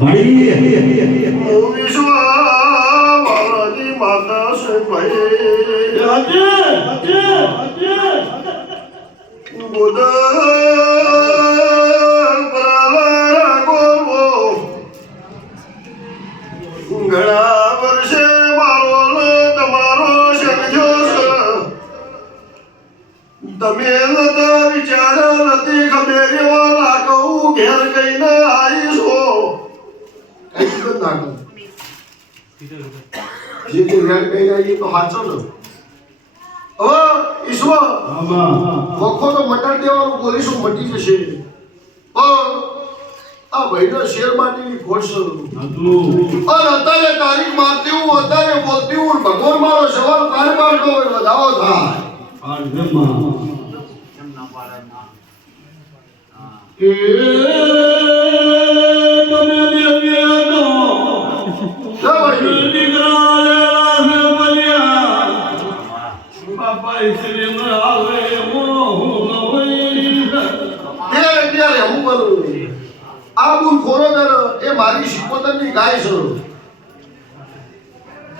મળીએ હું વિશ્વ મારાની માતા શું ભાઈ આજે આજે આજે બોધ પ્રલય ગોરવો ઘણા વર્ષે મારો ને તમારો તમે નતા વિચાર્યા નથી ખબર એવા લાગવું, ઘેર કહીને જે તો ઈશ્વર વખો તો મટાડી દેવાનું બોલીશું મટી જશે પણ આ ભાઈનો શેર માટેની ખોટ અને અત્યારે તારીખ મારતી હું અત્યારે બોલતી હું ભગવાન મારો સવાલ કાઢ કાઢતો હોય વધાવો થાય એ આ બુલ? ખોરો એ મારી શિકોતરની ગાય છે.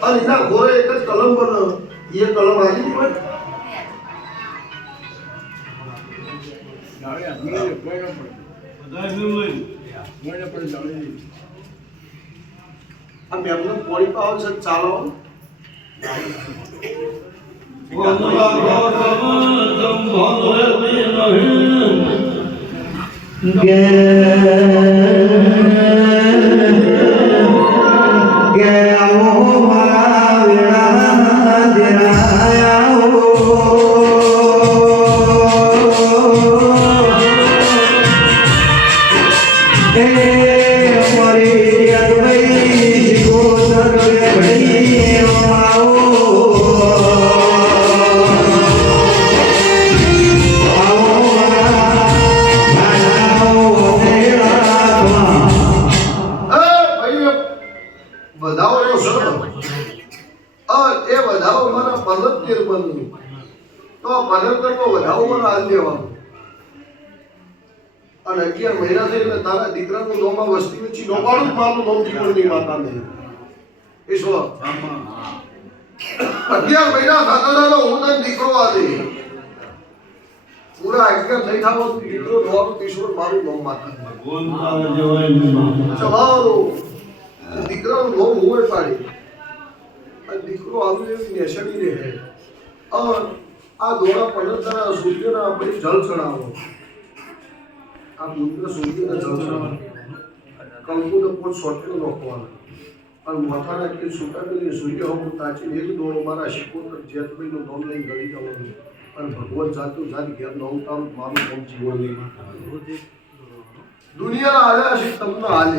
અને એના ઘોરે એક જ કલમ બને એ કલમ આવી ગઈ હોય. આ મેમનો પોળી પાવ છે, ચાલો. એ એ વધાવો મારા તેર બનવું તો પલક તો વધાવો મને હાલ દેવાનો અને અગિયાર મહિના થઈ એટલે તારા દીકરાનું નોમાં વસ્તી વચ્ચે નોમાડું મારું નોમ જીવનની માતાને. ઈશ્વર અગિયાર મહિના થતા હતા હું તને દીકરો આદે પૂરા અગિયાર થઈ થાવો દીકરો નોવાનું ઈશ્વર મારું નોમ માતા. ચલાવો. દીકરાનું નોમ હું પાડી. દીકરો આવી એવી નેસડી રહે અર આ દોરા પડતા સૂર્યના આપણે જલ ચડાવો. આ પુત્ર સૂર્યના જલ ચડાવો. કંકુ તો પોત રોકવાનો. અને માથાના કે સૂટા કરીને સૂર્ય હું તાચી એક દોડો મારા શિકોતર જેતભાઈનું નામ લઈને ગળી જવાનું. અને ભગવાન જાતું જાત ઘેર ન ઉતારું મારું નામ જીવન નહીં દુનિયાના આવ્યા છે તમને હાલે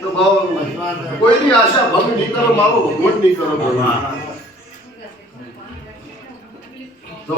તો ભાવ કોઈની આશા ભંગ નહીં. કરો મારો ભગવાન નહીં કરો. તો